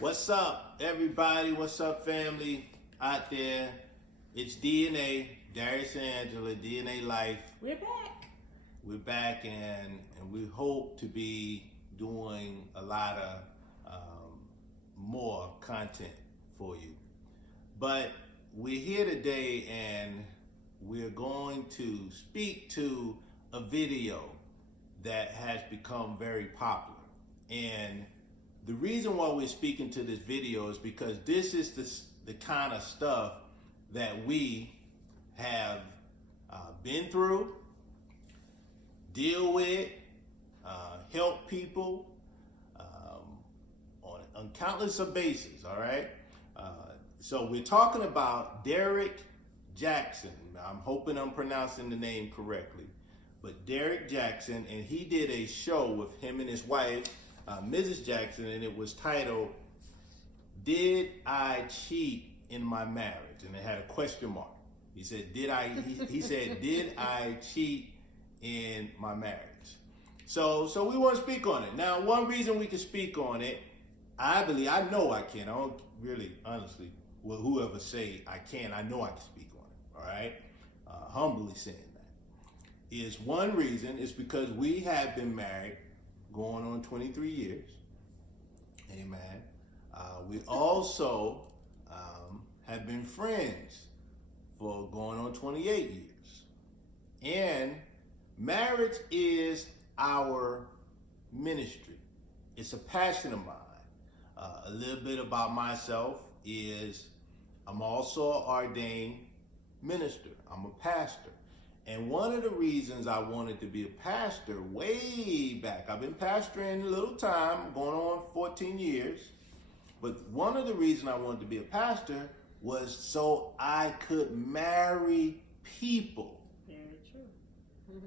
What's up, everybody? What's up, family out there? It's DNA, Darius and Angela, DNA Life. We're back. We're back, and we hope to be doing a lot of more content for you. But we're here today, and we're going to speak to a video that has become very popular. And the reason why we're speaking to this video is because this is the kind of stuff that we have been through, deal with, help people on countless of bases, all right? So we're talking about Derrick Jaxn. I'm hoping I'm pronouncing the name correctly. But Derrick Jaxn, and he did a show with him and his wife, Mrs. Jaxn, and it was titled, "Did I Cheat in My Marriage?" And it had a question mark. He said, he said, "Did I cheat in my marriage?" So we want to speak on it. Now, one reason we can speak on it, I know I can. I don't really, honestly, well, whoever say I can, I know I can speak on it, all right? Humbly saying that. Is one reason is because we have been married going on 23 years. Amen. We also have been friends for going on 28 years. And marriage is our ministry. It's a passion of mine. A little bit about myself is I'm also an ordained minister. I'm a pastor. And one of the reasons I wanted to be a pastor way back, I've been pastoring a little time, going on 14 years, but one of the reasons I wanted to be a pastor was so I could marry people. Very true.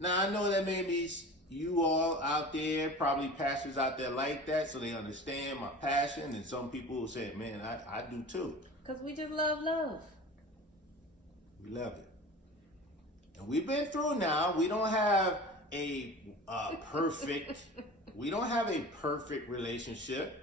Now, I know that maybe you all out there, probably pastors out there like that, so they understand my passion, and some people will say, man, I do too. Because we just love love. We love it. And we've been through now. We don't have a perfect, we don't have a perfect relationship.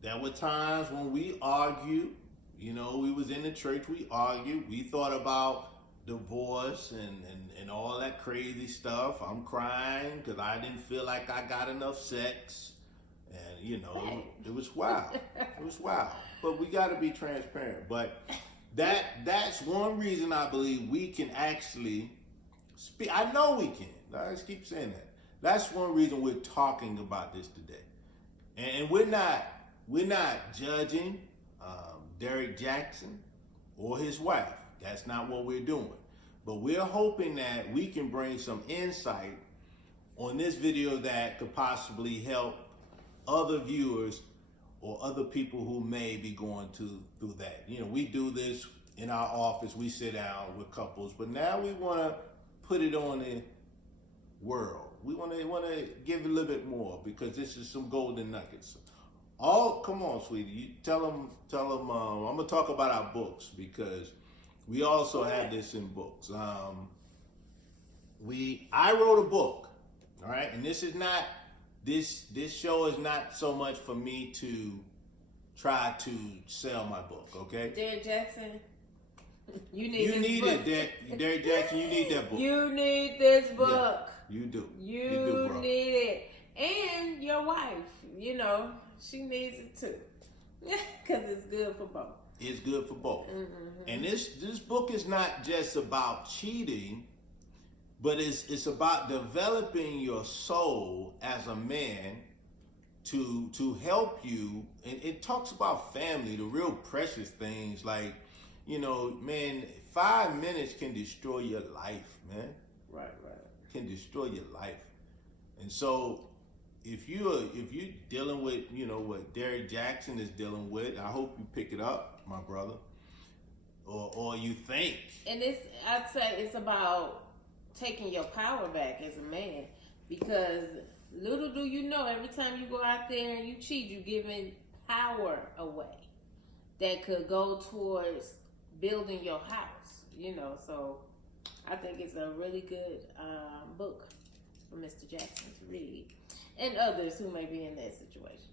There were times when we argued. You know, we was in the church, we argued. We thought about divorce and all that crazy stuff. I'm crying because I didn't feel like I got enough sex. And, you know, it was wild. It was wild. But we got to be transparent. But that's one reason I believe we can actually speak. I know we can. I just keep saying that. That's one reason we're talking about this today. And we're not judging Derrick Jaxn or his wife. That's not what we're doing. But we're hoping that we can bring some insight on this video that could possibly help other viewers or other people who may be going through that. You know, we do this in our office. We sit down with couples, but now we want to put it on the world. We want to give a little bit more because this is some golden nuggets. Come on, sweetie. You tell them. I'm gonna talk about our books because we also have this in books. I wrote a book, all right, and this is not this show is not so much for me to try to sell my book, okay? Derrick Jaxn, you need it, Derrick Jaxn. You need that book. You need this book. Yeah, you do. You do, bro. need it, and your wife. You know, she needs it too, because it's good for both. It's good for both. Mm-hmm. And this book is not just about cheating, but it's about developing your soul as a man to help you. And it talks about family, the real precious things. Like, you know, man, 5 minutes can destroy your life, man. Right. Can destroy your life. And so if you're dealing with, you know, what Derrick Jaxn is dealing with, I hope you pick it up, my brother, or you think. And I'd say it's about taking your power back as a man, because little do you know, every time you go out there and you cheat, you're giving power away that could go towards building your house, you know. So I think it's a really good book for Mr. Jaxn to read, and others who may be in that situation.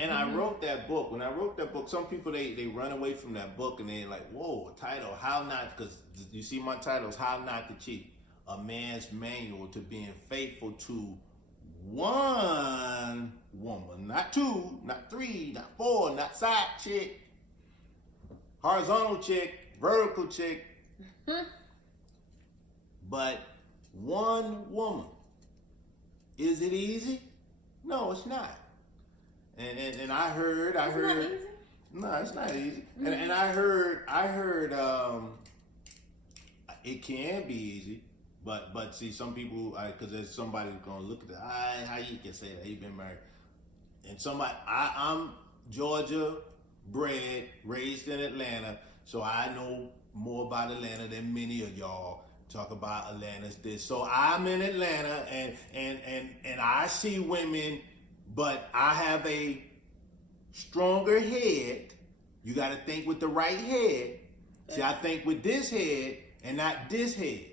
And I wrote that book. When I wrote that book, some people they run away from that book and they're like, "Whoa, title, how not?" Because you see my titles, "How Not to Cheat: A Man's Manual to Being Faithful to One Woman, not two, not three, not four, not side chick, horizontal chick, vertical chick, but one woman." Is it easy? No, it's not. And I heard. It's not easy? No, it's not easy. And I heard it can be easy, but see, some people, because there's somebody gonna look at that. How you can say that he been married? And I'm Georgia bred, raised in Atlanta, so I know more about Atlanta than many of y'all. Talk about Atlanta's this. So I'm in Atlanta and I see women, but I have a stronger head. You got to think with the right head. See, I think with this head and not this head.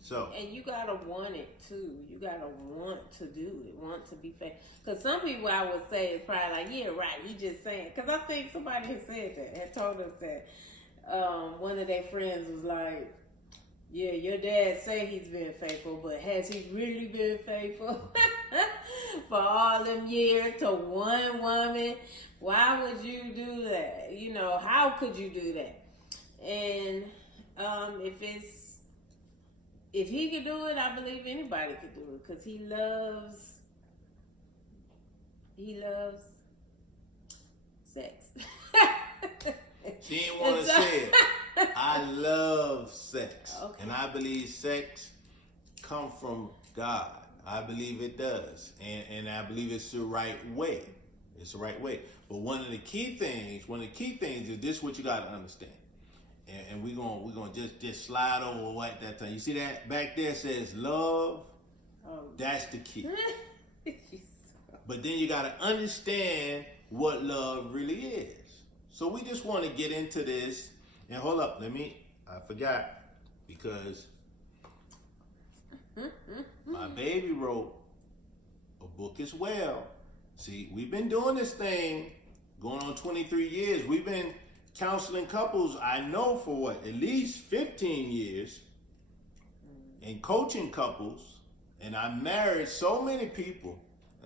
So. And you gotta want it too. You gotta want to do it, want to be faithful. Because some people I would say is probably like, yeah, right, he just saying. Because I think somebody had said that, had told us that. One of their friends was like, yeah, your dad say he's been faithful, but has he really been faithful for all them years to one woman? Why would you do that? You know, how could you do that? And if he could do it, I believe anybody could do it, because he loves sex. She didn't want to say it. I love sex. Okay. And I believe sex comes from God. I believe it does. And I believe it's the right way. It's the right way. But one of the key things is this: what you got to understand. And we're gonna just slide over what that thing. You see that back there says love? That's the key. But then you got to understand what love really is. So we just want to get into this. And hold up, I forgot, because my baby wrote a book as well. See, we've been doing this thing going on 23 years. We've been counseling couples, I know, for at least 15 years, and coaching couples. And I married so many people,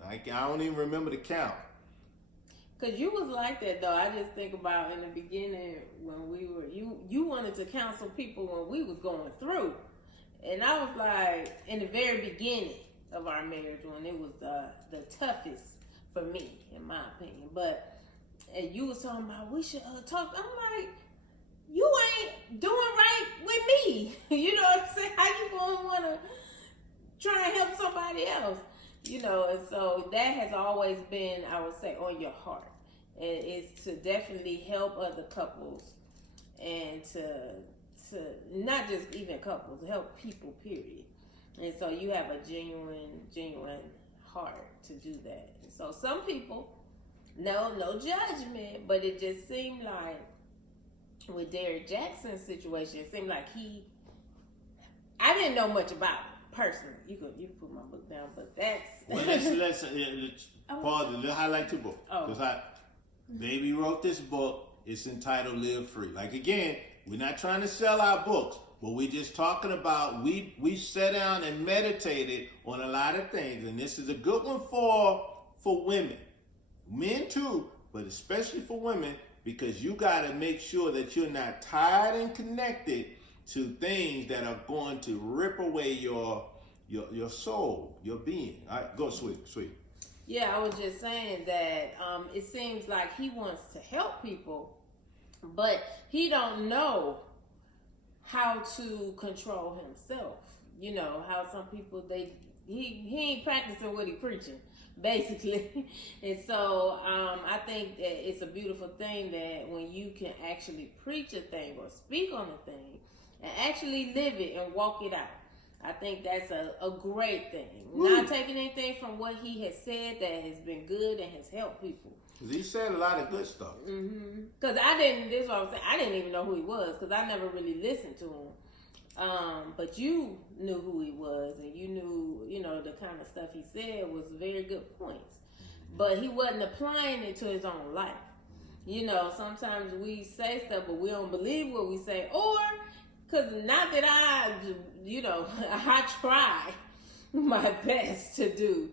I don't even remember the count. Because you was like that, though. I just think about in the beginning when we were, you wanted to counsel people when we was going through. And I was like, in the very beginning of our marriage, when it was the toughest for me, in my opinion. But, and you was talking about, we should talk. I'm like, you ain't doing right with me. You know what I'm saying? How you going to want to try and help somebody else? You know, and so that has always been, I would say, on your heart. And it's to definitely help other couples and to not just even couples, help people, period. And so you have a genuine heart to do that. And so some people, no judgment, but it just seemed like with Derrick Jaxn's situation, it seemed like I didn't know much about him. Personally, you can put my book down, but that's. Well, let's pause. Let's highlight two books. Because baby wrote this book. It's entitled "Live Free." Like, again, we're not trying to sell our books, but we're just talking about we sat down and meditated on a lot of things, and this is a good one for women, men too, but especially for women, because you got to make sure that you're not tied and connected to things that are going to rip away your soul, your being. All right, go, sweet. Yeah, I was just saying that it seems like he wants to help people, but he don't know how to control himself. You know, how some people, he ain't practicing what he preaching, basically. And so I think that it's a beautiful thing that when you can actually preach a thing or speak on a thing, and actually live it and walk it out. I think that's a great thing. Woo. Not taking anything from what he has said that has been good and has helped people. Because he said a lot of good stuff. Because this is what I'm saying, I didn't even know who he was, because I never really listened to him. But you knew who he was, and you knew, you know, the kind of stuff he said was very good points. But he wasn't applying it to his own life. You know, sometimes we say stuff, but we don't believe what we say. Or, because not that I, you know, I try my best to do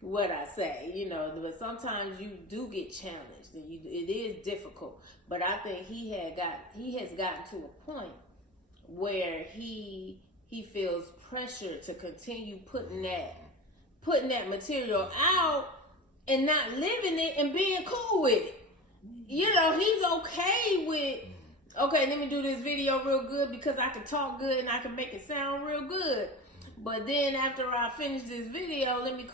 what I say, you know, but sometimes you do get challenged, and it is difficult. But I think he has gotten to a point where he feels pressure to continue putting that material out and not living it and being cool with it. You know, he's okay with, okay, let me do this video real good because I can talk good and I can make it sound real good. But then after I finish this video, let me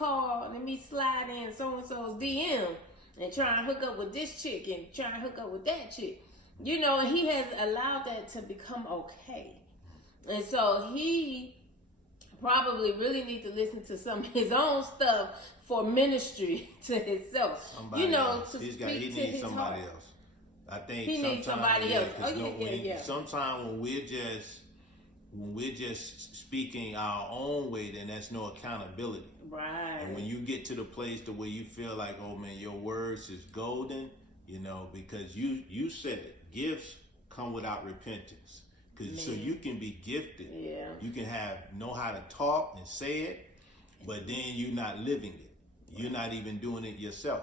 slide in so-and-so's DM and try and hook up with this chick and try and hook up with that chick. You know, and he has allowed that to become okay. And so he probably really needs to listen to some of his own stuff for ministry to himself. Somebody you know, else. to He speak needs to his somebody heart. else. I think He needs somebody else. Sometimes when we're just speaking our own way, then that's no accountability. Right. And when you get to the place to where you feel like, oh man, your words is golden, you know, because you said it, gifts come without repentance. So you can be gifted. Yeah. You can know how to talk and say it, but then you're not living it. You're not even doing it yourself.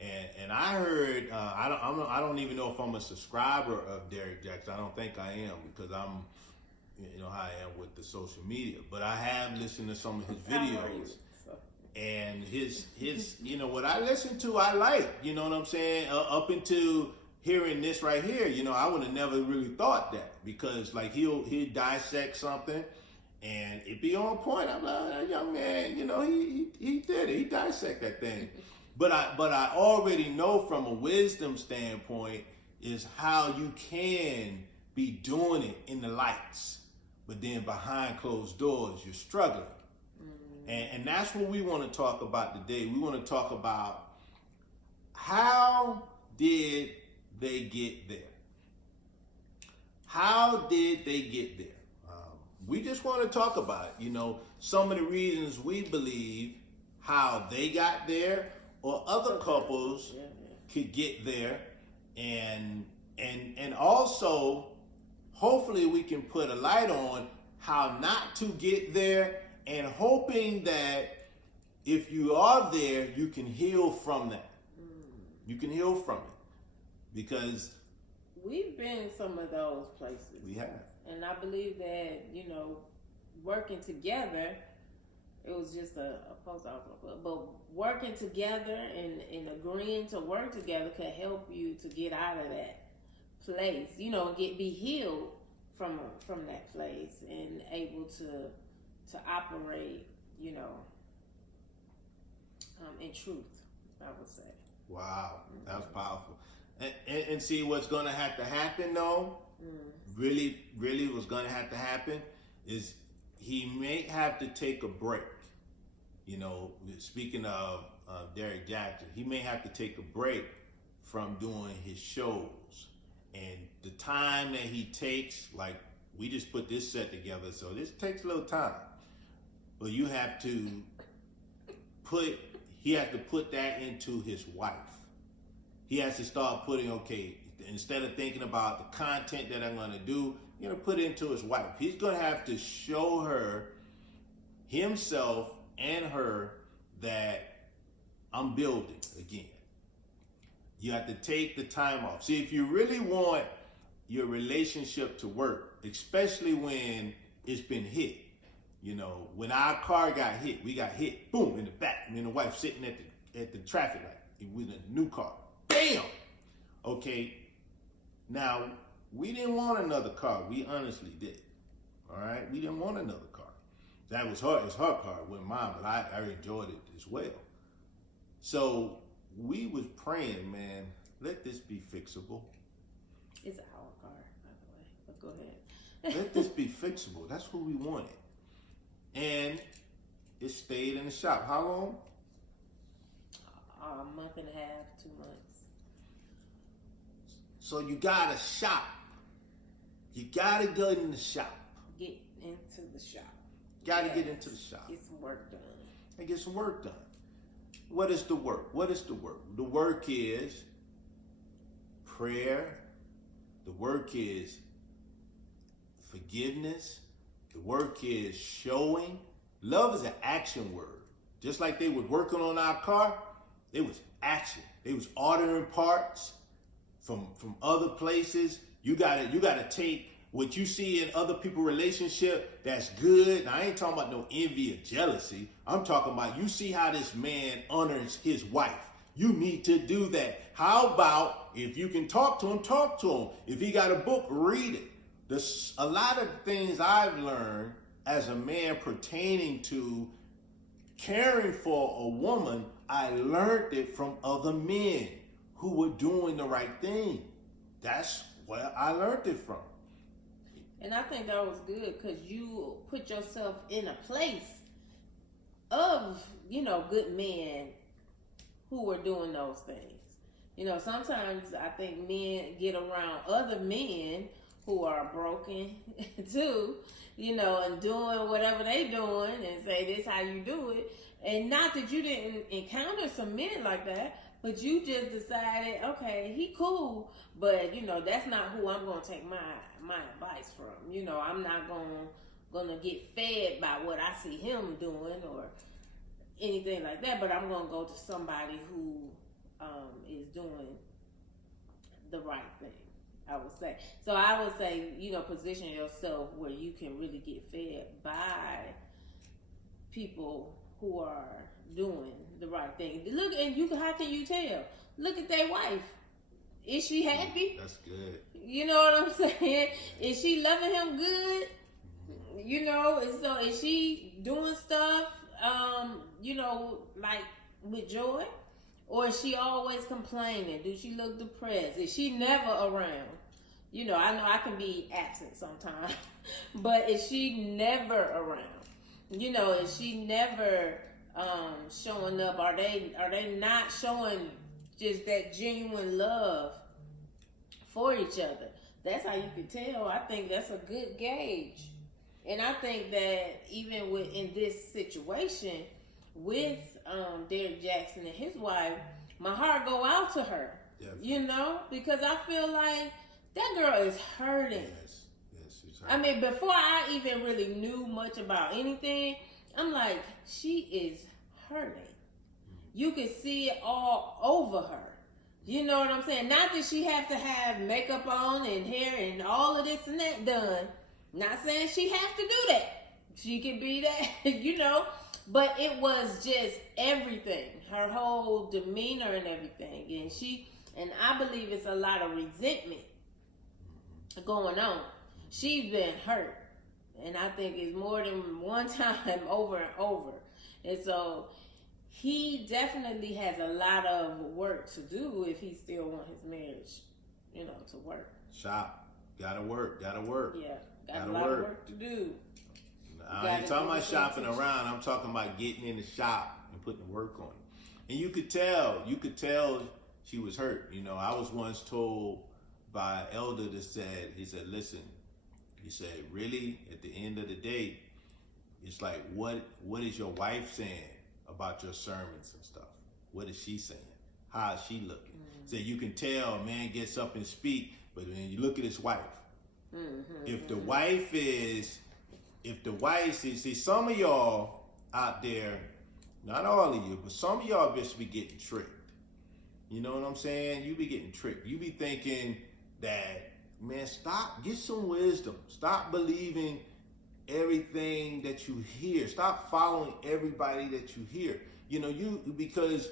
And I heard, I don't even know if I'm a subscriber of Derrick Jaxn. I don't think I am, because I'm, you know how I am with the social media. But I have listened to some of his videos. And his, you know, what I listen to, I like, you know what I'm saying? Up until hearing this right here, you know, I would have never really thought that, because like he'll dissect something and it be on point. I'm like, that young man, you know, he did it. He dissect that thing. But I already know from a wisdom standpoint is how you can be doing it in the lights, but then behind closed doors, you're struggling. And that's what we want to talk about today. We want to talk about how did they get there? How did they get there? We just want to talk about it. You know, some of the reasons we believe how they got there, or other couples could get there, and also hopefully we can put a light on how not to get there, and hoping that if you are there, you can heal from that. You can heal from it, because we've been in some of those places. We have. And I believe that, you know, working together, it was just a post office, but working together and agreeing to work together could help you to get out of that place, you know, be healed from that place and able to operate, you know, in truth, I would say. Wow, that was powerful. And see what's going to have to happen, though, really what's going to have to happen is he may have to take a break. You know, speaking of Derrick Jaxn, he may have to take a break from doing his shows. And the time that he takes, like, we just put this set together, so this takes a little time. But you have to put that into his wife. He has to start putting, okay, instead of thinking about the content that I'm going to do, you know, put it into his wife. He's going to have to show her, himself and her, that I'm building again. You have to take the time off. See, if you really want your relationship to work, especially when it's been hit, you know, when our car got hit, we got hit, boom, in the back. Me and the wife sitting at the traffic light. It was a new car. Bam! Okay, now, we didn't want another car. We honestly did. All right? We didn't want another car. That was her. It's her car. It wasn't mine, but I enjoyed it as well. So we was praying, man, let this be fixable. It's our car, by the way, but go ahead. Let this be fixable. That's what we wanted. And it stayed in the shop. How long? A month and a half, 2 months. So you gotta shop. You gotta go in the shop. into the shop. Got to get into the shop. Get some work done. And get some work done. What is the work? What is the work? The work is prayer. The work is forgiveness. The work is showing. Love is an action word. Just like they was working on our car, it was action. They was ordering parts from other places. You gotta take what you see in other people's relationship that's good. Now, I ain't talking about no envy or jealousy. I'm talking about you see how this man honors his wife. You need to do that. How about if you can talk to him, talk to him. If he got a book, read it. There's a lot of things I've learned as a man pertaining to caring for a woman. I learned it from other men who were doing the right thing. That's where I learned it from. And I think that was good because you put yourself in a place of, good men who were doing those things. Sometimes I think men get around other men who are broken too, and doing whatever they doing and say this how you do it. And not that you didn't encounter some men like that, but you just decided, okay, he cool, but that's not who I'm gonna take my advice from. I'm not gonna get fed by what I see him doing or anything like that, but I'm gonna go to somebody who is doing the right thing, I would say. So I would say, position yourself where you can really get fed by people who are doing the right thing. Look, and how can you tell? Look at their wife. Is she happy? That's good. You know what I'm saying? Is she loving him good? And so is she doing stuff, like with joy? Or is she always complaining? Do she look depressed? Is she never around? I know I can be absent sometimes, but is she never around? Is she never showing up? Are they not showing just that genuine love for each other? That's how you can tell. I think that's a good gauge. And I think that even in this situation with Derrick Jaxn and his wife, my heart go out to her. Yeah. Because I feel like that girl is hurting. Yes, she's hurting. I mean, before I even really knew much about anything, I'm like, she is hurting. You can see it all over her. You know what I'm saying? Not that she has to have makeup on and hair and all of this and that done. Not saying she has to do that. She can be that, But it was just everything. Her whole demeanor and everything. And I believe it's a lot of resentment going on. She's been hurt. And I think it's more than one time over and over. And so he definitely has a lot of work to do if he still wants his marriage, to work. Shop. Gotta work. Yeah. Got a lot of work to do. I ain't talking about shopping around. I'm talking about getting in the shop and putting the work on it. And you could tell she was hurt. I was once told by an elder that said, listen, he said, really, at the end of the day, it's like, what is your wife saying about your sermons and stuff? What is she saying? How is she looking? So you can tell a man gets up and speak, but when you look at his wife, if the wife is, see, some of y'all out there, not all of you, but some of y'all just be getting tricked. You know what I'm saying? You be getting tricked. You be thinking that, man, get some wisdom. Stop believing everything that you hear. Stop following everybody that you hear. Because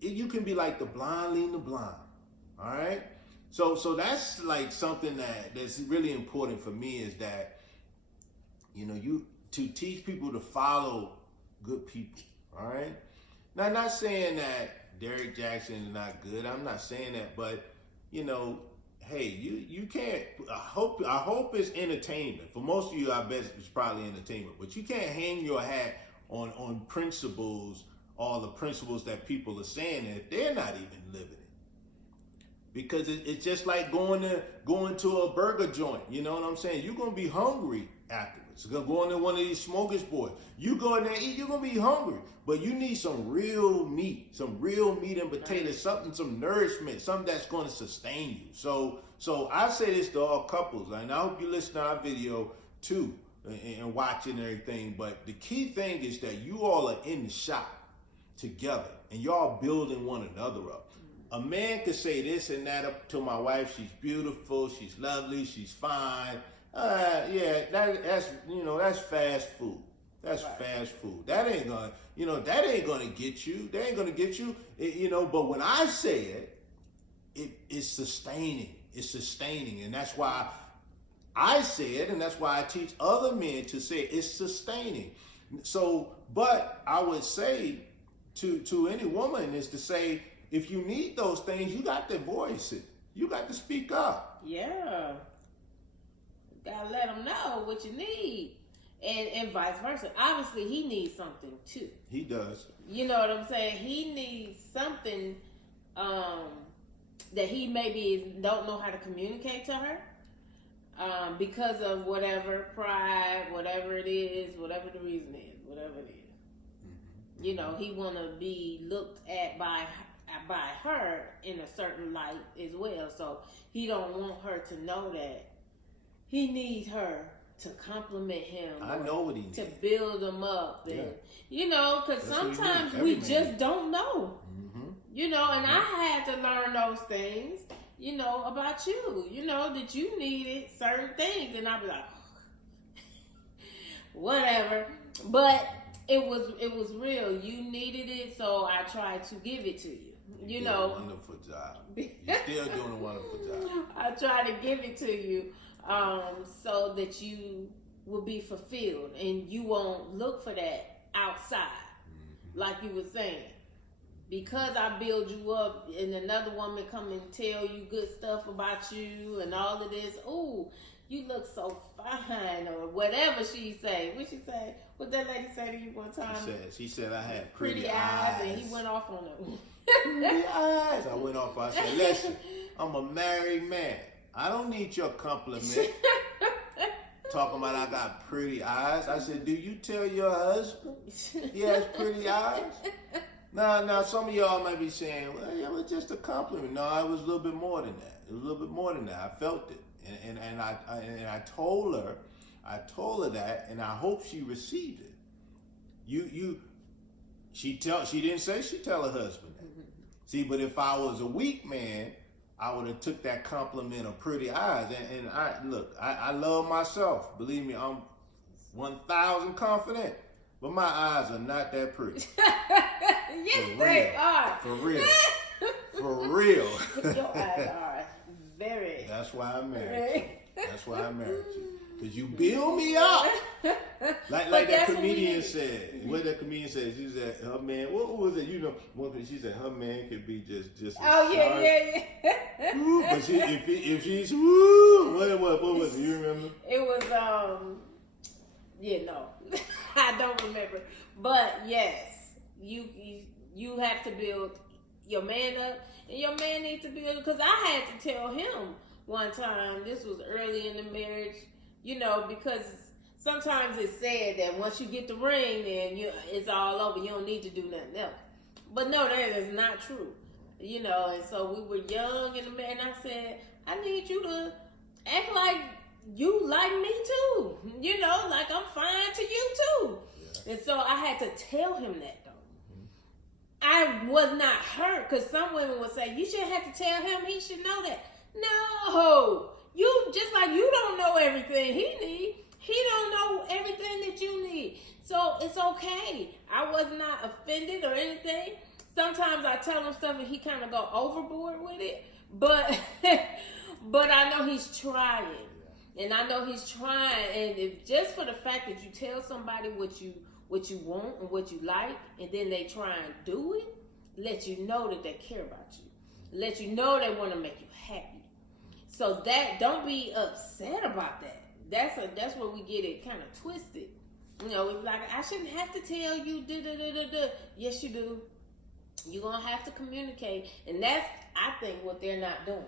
you can be like the blind leading the blind. All right? So that's like something that's really important for me is that, to teach people to follow good people. All right? Now, I'm not saying that Derrick Jaxn is not good. I'm not saying that, but, hey, you can't. I hope it's entertainment. For most of you, I bet it's probably entertainment. But you can't hang your hat on principles, all the principles that people are saying that they're not even living it. because it's just like going to a burger joint. You know what I'm saying? You're gonna be hungry afterwards. Going to one of these smorgasbords, you go in there and eat, you're gonna be hungry, but you need some real meat and potatoes, some nourishment, something that's gonna sustain you. So I say this to all couples, and I hope you listen to our video too and watch it and everything. But the key thing is that you all are in the shop together and y'all building one another up. A man could say this and that up to my wife. She's beautiful, she's lovely, she's fine. That's fast food. That's right. Fast food. That ain't gonna get you. That ain't gonna get you. But when I say it's sustaining. It's sustaining, and that's why I say it, and that's why I teach other men to say it's sustaining. So, but I would say to any woman is to say, if you need those things, you got to voice it. You got to speak up. Yeah. Gotta let them know what you need, and vice versa. Obviously, he needs something too. He does. You know what I'm saying? He needs something that he maybe don't know how to communicate to her because of whatever pride, whatever it is, whatever the reason is, whatever it is. Mm-hmm. He want to be looked at by her in a certain light as well. So he don't want her to know that. He needs her to compliment him. I know what he needs. To build him up. And, because sometimes we just don't know. Mm-hmm. And I had to learn those things, about you. That you needed certain things. And I'd be like, whatever. But it was real. You needed it, so I tried to give it to you. You did a wonderful job. You're still doing a wonderful job. I try to give it to you. So that you will be fulfilled and you won't look for that outside, like you were saying. Because I build you up and another woman come and tell you good stuff about you and all of this, ooh, you look so fine, or whatever she say. What she say? What that lady say to you one time? She said I had pretty eyes, and he went off on her. Pretty eyes. I went off. I said, listen, I'm a married man. I don't need your compliment. Talking about I got pretty eyes. I said, do you tell your husband he has pretty eyes? Now, some of y'all might be saying, well, it was just a compliment. No, it was a little bit more than that. It was a little bit more than that. I felt it. And I told her that, and I hope she received it. She didn't say she tell her husband that. Mm-hmm. See, but if I was a weak man, I would have took that compliment of pretty eyes. And I love myself. Believe me, I'm 1,000 confident. But my eyes are not that pretty. Yes, they are. For real. For real. Your eyes are very. That's why I married you. That's why I married you. Because you build me up. Like that comedian said. What that comedian said, she said, her man, what was it? She said her man could be just oh, yeah. Ooh, but if she's, woo, what was it? You remember? It was, no. I don't remember. But yes, you have to build your man up, and your man needs to build, because I had to tell him one time, this was early in the marriage, because sometimes it's said that once you get the ring, then it's all over. You don't need to do nothing else. But no, that is not true. And so we were young in the marriage, and I said, I need you to act like you like me too. Like I'm fine to you too. Yeah. And so I had to tell him that though. I was not hurt, because some women would say, you shouldn't have to tell him, he should know that. No. You, just like you don't know everything he needs, he don't know everything that you need. So it's okay. I was not offended or anything. Sometimes I tell him stuff and he kind of go overboard with it. But I know he's trying. And I know he's trying. And just for the fact that you tell somebody what you want and what you like, and then they try and do it, let you know that they care about you. Let you know they want to make you happy. So that, don't be upset about that. That's where we get it kind of twisted. It's like, I shouldn't have to tell you, Yes, you do. You're going to have to communicate. And that's, I think, what they're not doing.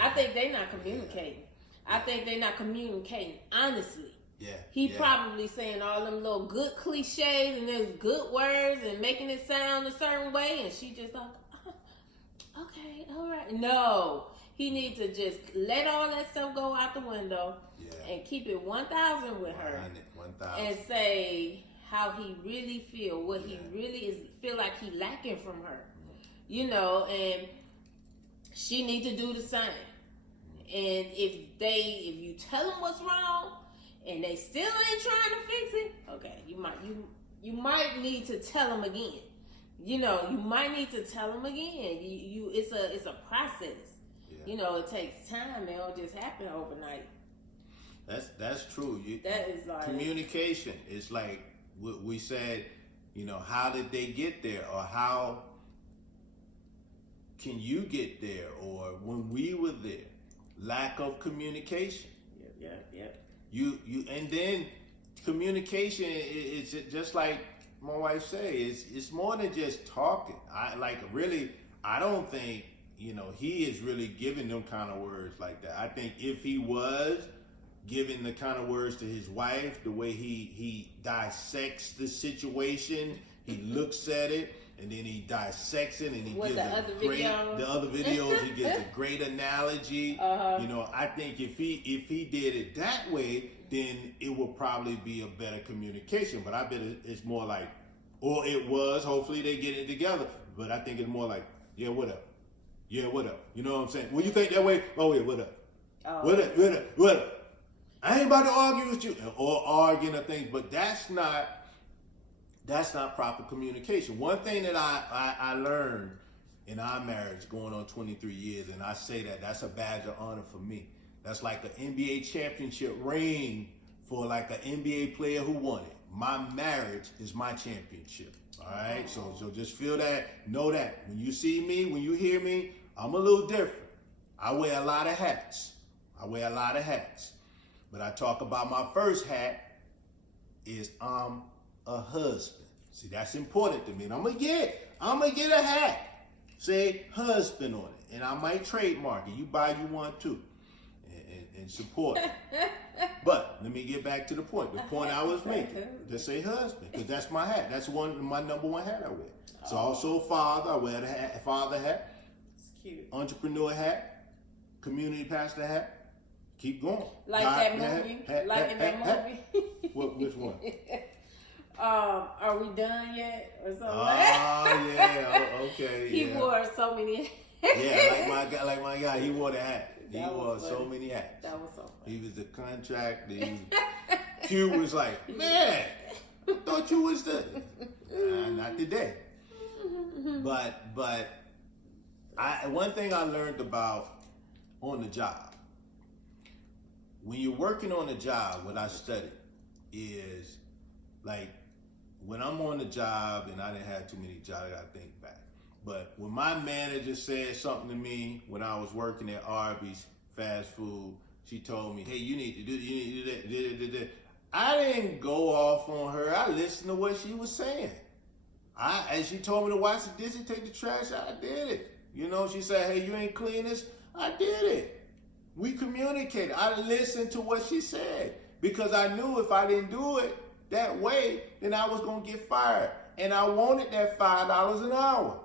I think they're not communicating. I think they're not communicating honestly. Yeah. He probably saying all them little good cliches and those good words and making it sound a certain way, and she just like, okay, all right. No, he needs to just let all that stuff go out the window and keep it 1,000 with her 1,000. and say how he really feel, what he really is feel like he lacking from her, you know, and she need to do the same. And if you tell them what's wrong and they still ain't trying to fix it, okay, you might need to tell them again. You know, you might need to tell them again. It's a process. Yeah. You know, it takes time. It don't just happen overnight. That's true. That is like communication. It's like we said. You know, how did they get there, or how can you get there, or when we were there? Lack of communication. Yep. You and then communication is just like my wife say. It's more than just talking. I don't think he is really giving them kind of words like that. I think if he was giving the kind of words to his wife, the way he dissects the situation, he looks at it. And then he dissects it, and he gives the other videos. He gives a great analogy. You know, I think if he did it that way, then it would probably be a better communication. But I bet it's more like, or it was. Hopefully they get it together. But I think it's more like, yeah, what up? Yeah, what up? You know what I'm saying? When you think that way, oh yeah, what up? What up? I ain't about to argue with you or arguing or things, but that's not proper communication. One thing that I learned in our marriage going on 23 years, and I say that's a badge of honor for me. That's like an NBA championship ring for like an NBA player who won it. My marriage is my championship. All right? So just feel that, know that. When you see me, when you hear me, I'm a little different. I wear a lot of hats. But I talk about my first hat is I'm a husband. See, that's important to me. And I'm gonna get a hat. Say husband on it. And I might trademark it. You buy you one too. And support it. But let me get back to the point. The point I was making. Just say husband. Because that's my hat. That's my number one hat I wear. It's also father. I wear the father hat. It's cute. Entrepreneur hat. Community pastor hat. Keep going. Like that movie? That movie? Which one? Are we done yet? Or something? Yeah, okay. He wore so many hats. like my guy, he wore the hat. He wore so many hats. That was so funny. He was the contract. Q was like, man, I thought you was the not today. But one thing I learned about on the job. When you're working on a job, what I studied is like when I'm on the job, and I didn't have too many jobs, I gotta think back. But when my manager said something to me when I was working at Arby's fast food, she told me, hey, you need to do that. I didn't go off on her. I listened to what she was saying. As she told me to wash the dishes, take the trash out, I did it. You know, she said, hey, you ain't clean this, I did it. We communicated. I listened to what she said because I knew if I didn't do it that way, then I was going to get fired. And I wanted that $5 an hour.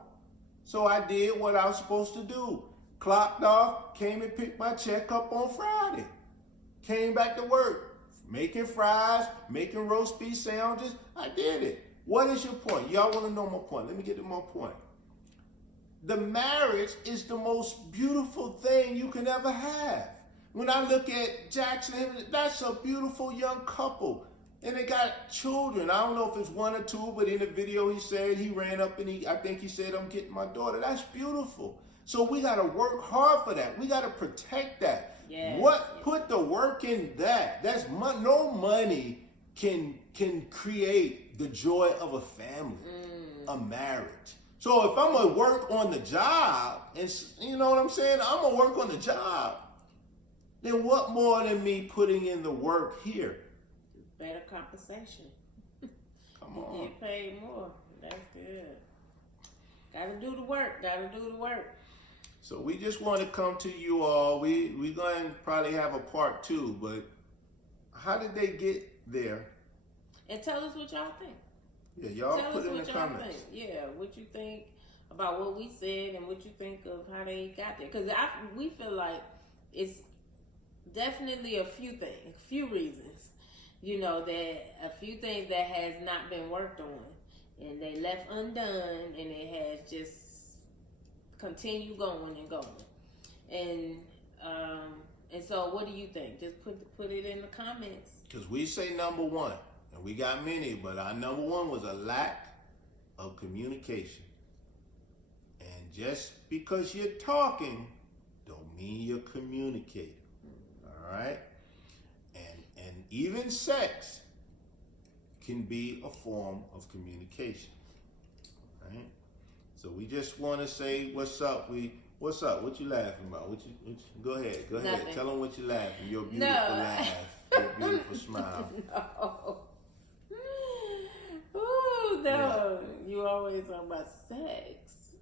So I did what I was supposed to do. Clocked off, came and picked my check up on Friday. Came back to work, making fries, making roast beef sandwiches. I did it. What is your point? Y'all want to know my point. Let me get to my point. The marriage is the most beautiful thing you can ever have. When I look at Jaxn, that's a beautiful young couple. And they got children. I don't know if it's one or two, but in the video he said he ran up and I think he said, I'm getting my daughter. That's beautiful. So we got to work hard for that. We got to protect that. Yes. Put the work in that. That's no money can create the joy of a family, a marriage. So if I'm going to work on the job, and you know what I'm saying? I'm going to work on the job. Then what more than me putting in the work here? Better compensation. Come on. You get paid more. That's good. Gotta do the work. Gotta do the work. So we just want to come to you all. We're going to probably have a part 2, but how did they get there? And tell us what y'all think. Yeah, y'all Tell put us in what the y'all comments. think. Yeah, what you think about what we said and what you think of how they got there. Because we feel like it's definitely a few things, a few reasons, you know, that a few things that has not been worked on and they left undone, and it has just continued going and going. And so what do you think? Just put it in the comments. Because we say number 1, and we got many, but our number 1 was a lack of communication. And just because you're talking don't mean you're communicating. All right? And even sex can be a form of communication. Right? So we just want to say what's up. What's up? What you laughing about? What you go ahead. Nothing. Tell them what you laughing. Your beautiful laugh. Your beautiful smile. No. Ooh, no. You always talk about sex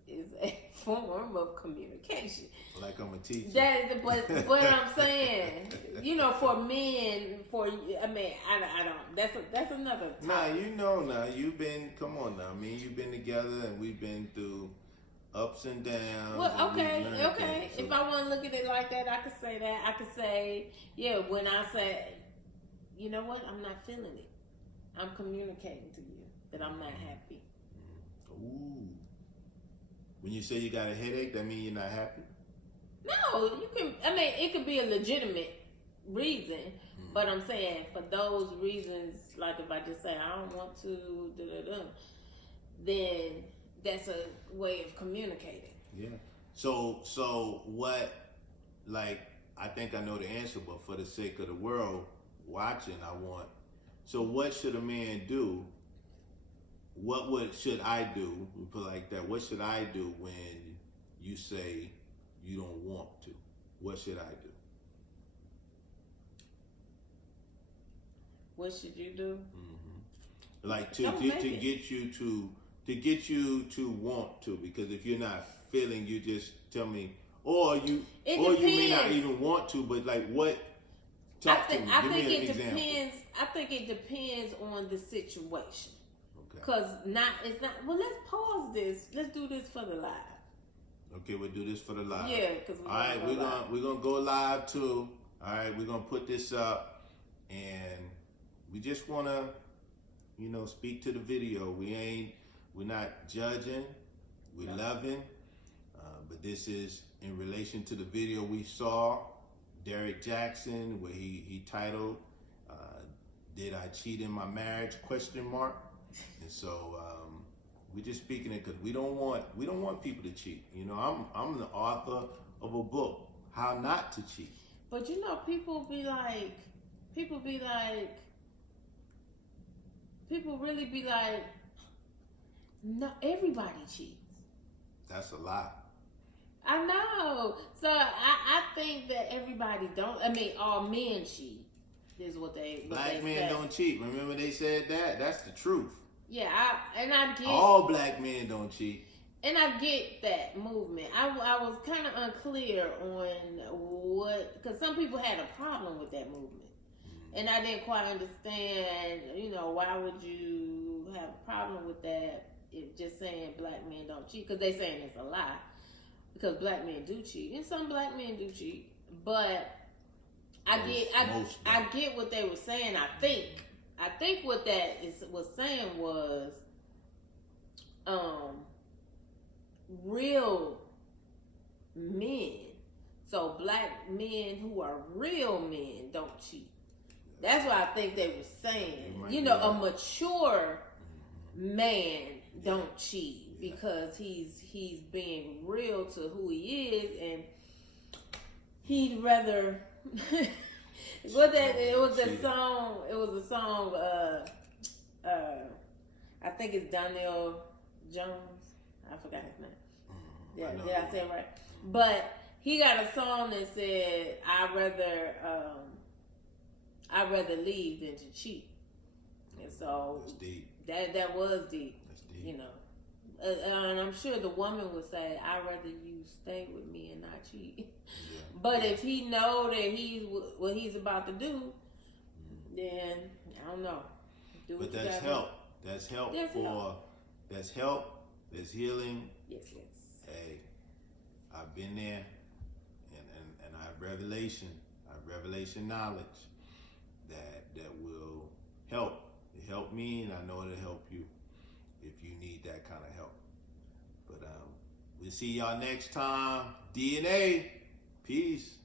is a form of communication. Like I'm a teacher. That is, but what I'm saying, you know, for men, I don't. That's another topic. Nah, you know now. You've been, come on now. Me and you've been together, and we've been through ups and downs. Well, okay. Things, so. If I want to look at it like that, I could say that. I could say, yeah, when I say, you know what, I'm not feeling it. I'm communicating to you that I'm not happy. Ooh. When you say you got a headache, that means you're not happy? No, you can. I mean, it could be a legitimate reason, but I'm saying for those reasons, like if I just say I don't want to, then that's a way of communicating. Yeah. So what? Like, I think I know the answer, but for the sake of the world watching, I want. So what should a man do? Should I do? We put it like that. What should I do when you say you don't want to? What should I do? What should you do? Mm-hmm. Like to get you to want to, because if you're not feeling, you just tell me, or you may not even want to, but like what? Talk to me. Give me an example. Depends. I think it depends on the situation. Okay. Cause it's not. Well, let's pause this. Let's do this for the live. Okay, we'll do this for the live. Yeah, because we're gonna go live too. All right, we're gonna put this up, and we just wanna, speak to the video. We're not judging. We're loving, but this is in relation to the video we saw, Derrick Jaxn, where he titled, "Did I cheat in my marriage?" ? And so we're just speaking it because we don't want people to cheat. I'm the author of a book, How Not to Cheat. But people really be like, no, everybody cheats. That's a lie. I know. So I think that everybody don't. I mean, all men cheat. Is what they Black men say. don't cheat. Remember they said that? That's the truth. Yeah, I get all black men don't cheat. And I get that movement. I was kind of unclear on what, because some people had a problem with that movement. And I didn't quite understand, why would you have a problem with that? If just saying black men don't cheat, because they saying it's a lie. Because black men do cheat, and some black men do cheat. But I get what they were saying. I think what that was saying was, real men. So black men who are real men don't cheat. That's what I think they were saying. A mature man don't cheat because he's being real to who he is, and he'd rather. It was a song. I think it's Donnell Jones. I forgot his name. Yeah, did I say it right? But he got a song that said, "I'd rather leave than to cheat." And so that's deep. That was deep. That's deep. and I'm sure the woman would say, "I'd rather you stay with me and not cheat." Yeah. But if he know that he's what he's about to do, then I don't know. Do But what you that's gotta help. That's help There's for. help. That's help. There's healing. do. Yes. Hey, I've been there, and I have revelation. I have revelation knowledge that will help. It helped me, and I know it'll help you if you need that kind of help. But we'll see y'all next time. DNA. Peace.